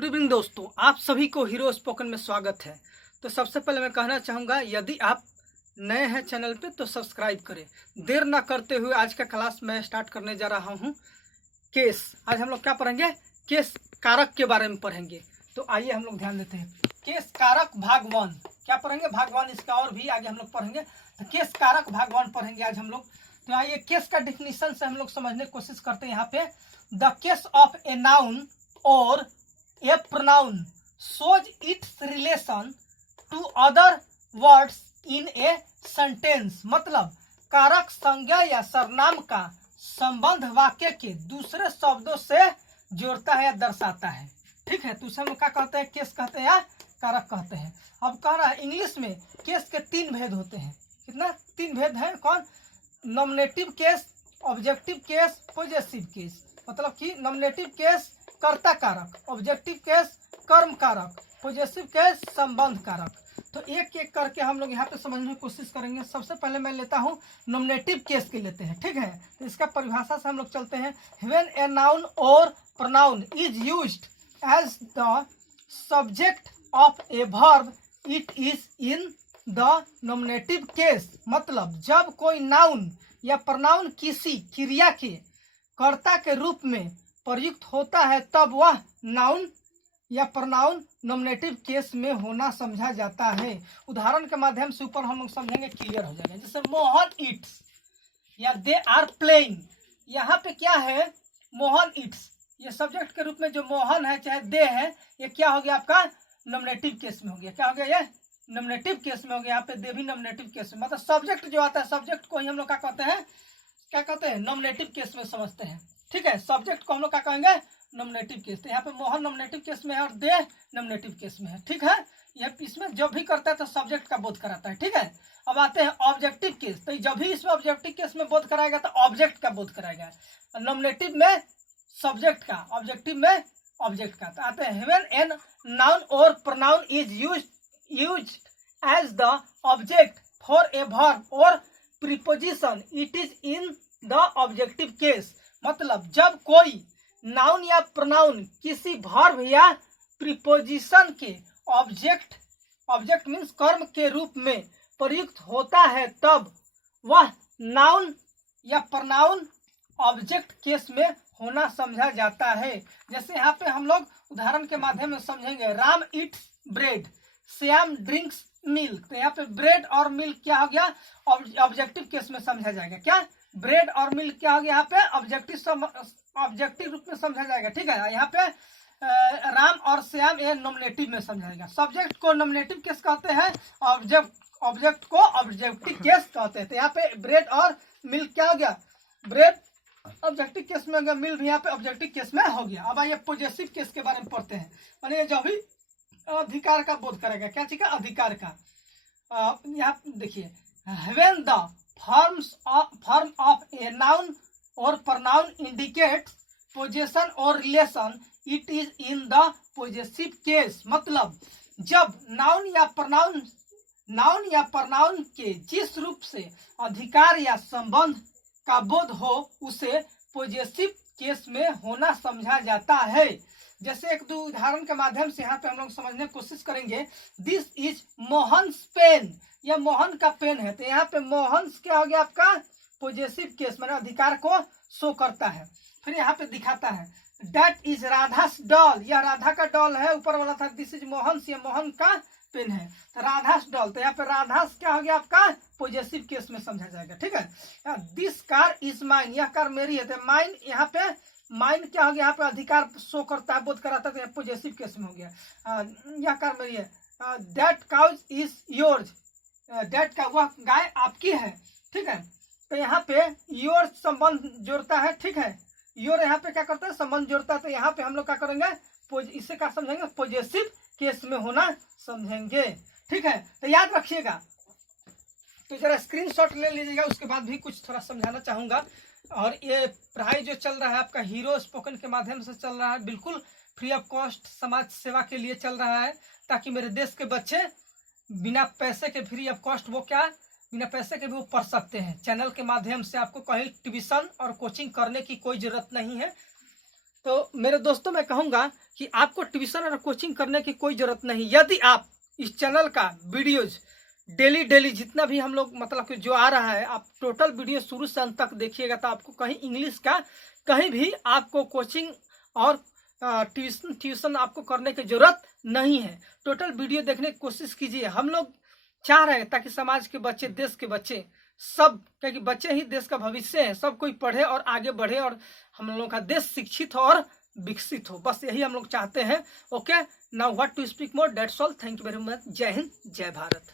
Good evening दोस्तों, आप सभी को हीरो स्पोकन में स्वागत है। तो सबसे पहले मैं कहना चाहूँगा, यदि आप नए हैं चैनल पे तो सब्सक्राइब करें। देर ना करते हुए आज का क्लास मैं स्टार्ट करने जा रहा हूँ। केस, आज हम लोग क्या पढ़ेंगे? केस कारक के बारे में पढ़ेंगे। तो आइए हम लोग ध्यान देते हैं। केस कारक भाग 1 क्या पढ़ेंगे? भाग 1, इसका और भी आगे हम लोग पढ़ेंगे। तो केस कारक भाग 1 पढ़ेंगे आज हम लोग। तो आइए केस का डिफिनीशन से हम लोग समझने की कोशिश करते हैं। यहाँ पे the case of A noun और a pronoun shows its relation to other words in a sentence। मतलब कारक संज्ञा या सर्वनाम का संबंध वाक्य के दूसरे शब्दों से जोड़ता है या दर्शाता है। ठीक है, तो उसे हम क्या कहते हैं? केस कहते हैं या कारक कहते हैं। अब कह रहा है इंग्लिश में केस के 3 भेद होते हैं। कितना? 3 भेद हैं। कौन? Nominative case, objective case, possessive case. मतलब कि नॉमिनेटिव केस कर्ता कारक, ऑब्जेक्टिव केस कर्म कारक, पॉजेसिव केस संबंध कारक। तो एक एक करके हम लोग यहाँ पे समझने की कोशिश करेंगे। सबसे पहले मैं लेता हूँ नॉमिनेटिव केस के लेते हैं। ठीक है, तो इसका परिभाषा से हम लोग चलते हैं। व्हेन ए नाउन और pronoun is used as the subject of a verb it is in the nominative case. मतलब जब कोई नाउन या प्रोनाउन किसी क्रिया के कर्ता के रूप में प्रयुक्त होता है तब वह नाउन या प्रोनाउन नॉमिनेटिव केस में होना समझा जाता है। उदाहरण के माध्यम से ऊपर हम लोग समझेंगे, क्लियर हो जाएगा। जैसे मोहन ईट्स या दे आर प्लेइंग। यहाँ पे क्या है? मोहन ईट्स, ये सब्जेक्ट के रूप में जो मोहन है चाहे दे है, ये क्या हो गया? आपका नॉमिनेटिव केस में हो गया। क्या हो गया? ये नॉमिनेटिव केस में हो गया। यहाँ पे दे भी नॉमिनेटिव केस में, मतलब सब्जेक्ट जो आता है, सब्जेक्ट को ही हम लोग क्या कहते हैं? क्या कहते हैं? नॉमिनेटिव केस में समझते हैं। ठीक है, सब्जेक्ट को हम लोग क्या कहेंगे? Nominative case. तो यहाँ पे मोहन नॉमिनेटिव केस में है और दे नॉमिनेटिव केस में है। ठीक है, यह इसमें जब भी करता है तो सब्जेक्ट का बोध कराता है। ठीक है, अब आते हैं ऑब्जेक्टिव केस। तो जब भी इसमें ऑब्जेक्टिव केस में बोध कराएगा तो ऑब्जेक्ट का बोध कराएगा। नॉमिनेटिव में सब्जेक्ट का, ऑब्जेक्टिव में ऑब्जेक्ट का। तो आते हैं व्हेन एन नाउन और pronoun is used as the object for a verb or preposition it is in the objective case. मतलब जब कोई नाउन या प्रोनाउन किसी वर्ब या प्रीपोजिशन के ऑब्जेक्ट मीन्स कर्म के रूप में प्रयुक्त होता है तब वह नाउन या प्रोनाउन ऑब्जेक्ट केस में होना समझा जाता है। जैसे यहाँ पे हम लोग उदाहरण के माध्यम में समझेंगे। Ram Yeats bread, Shyam drinks milk. तो यहाँ पे ब्रेड और मिल्क क्या हो गया? ऑब्जेक्टिव केस में समझा जाएगा। क्या? ब्रेड और मिल्क क्या हो गया? यहाँ पे ऑब्जेक्टिव रूप में समझा जाएगा। ठीक है, यहाँ पे राम और श्याम ये नॉमिनेटिव में समझाएगा। सब्जेक्ट को नॉमिनेटिव केस कहते हैं, ऑब्जेक्ट को ऑब्जेक्टिव केस कहते हैं। तो यहाँ पे ब्रेड और मिल्क क्या हो गया? ब्रेड ऑब्जेक्टिव केस में हो गया, मिल्क भी यहाँ पे ऑब्जेक्टिव केस में हो गया। अब आइए पॉजेसिव केस के बारे में पढ़ते हैं। मानिए जो भी अधिकार का बोध करेगा। क्या चीज का? अधिकार का। यहाँ देखिए, when the form of A noun और प्रोनाउन इंडिकेट पोजेशन और relation it is in the possessive case. मतलब जब नाउन या प्रोनाउन के जिस रूप से अधिकार या संबंध का बोध हो उसे पॉजेसिव केस में होना समझा जाता है। जैसे एक दो उदाहरण के माध्यम से यहाँ पे हम लोग समझने की कोशिश करेंगे। दिस इज मोहन्स पेन, यह मोहन का पेन है। तो यहाँ पे मोहन्स क्या हो गया? आपका पॉजेसिव केस, मैंने अधिकार को शो करता है। फिर यहाँ पे दिखाता है दैट इज राधास डॉल, यह राधा का डॉल है। ऊपर वाला था दिस इज मोहन्स, यह मोहन का पेन है। तो राधास डॉल, तो यहाँ पे राधास क्या हो गया? आपका पॉजेसिव केस में समझा जाएगा। ठीक है, दिस कार इज माइन, यह कार मेरी है। तो माइन, यहाँ पे माइन क्या हो गया? यहाँ पे अधिकार शो करता है, बोध कराता है। तो पॉजेसिव केस में हो गया। यह कार मेरी है। That cows is yours, that का वह गाय आपकी है। ठीक है, तो यहाँ पे योर संबंध जोड़ता है। ठीक है, योर यहाँ पे क्या करता है? संबंध जोड़ता है। तो यहाँ पे हम लोग क्या करेंगे? इसे क्या समझेंगे? पॉजेसिव केस में होना समझेंगे। ठीक है, तो याद रखिएगा। तो जरा स्क्रीनशॉट ले लीजिएगा, उसके बाद भी कुछ थोड़ा समझाना चाहूंगा। और ये पढ़ाई जो चल रहा है आपका हीरो स्पोकन के माध्यम से चल रहा है, बिल्कुल फ्री ऑफ कॉस्ट समाज सेवा के लिए चल रहा है, ताकि मेरे देश के बच्चे बिना पैसे के, फ्री ऑफ कॉस्ट, वो क्या बिना पैसे के भी वो पढ़ सकते हैं। चैनल के माध्यम से आपको कहीं ट्यूशन और कोचिंग करने की कोई जरूरत नहीं है। तो मेरे दोस्तों मैं कहूँगा कि आपको ट्यूशन और कोचिंग करने की कोई ज़रूरत नहीं। यदि आप इस चैनल का वीडियोज डेली जितना भी हम लोग मतलब कि जो आ रहा है, आप टोटल वीडियो शुरू से अंत तक देखिएगा तो आपको कहीं इंग्लिश का कहीं भी आपको कोचिंग और ट्यूशन आपको करने की ज़रूरत नहीं है। टोटल वीडियो देखने की कोशिश कीजिए। हम लोग चाह रहे हैं ताकि समाज के बच्चे, देश के बच्चे सब, क्योंकि बच्चे ही देश का भविष्य है, सब कोई पढ़े और आगे बढ़े और हम लोगों का देश शिक्षित हो और विकसित हो। बस यही हम लोग चाहते हैं। Okay, now what to speak more, that's all. Thank you very much. जय हिंद, जय भारत।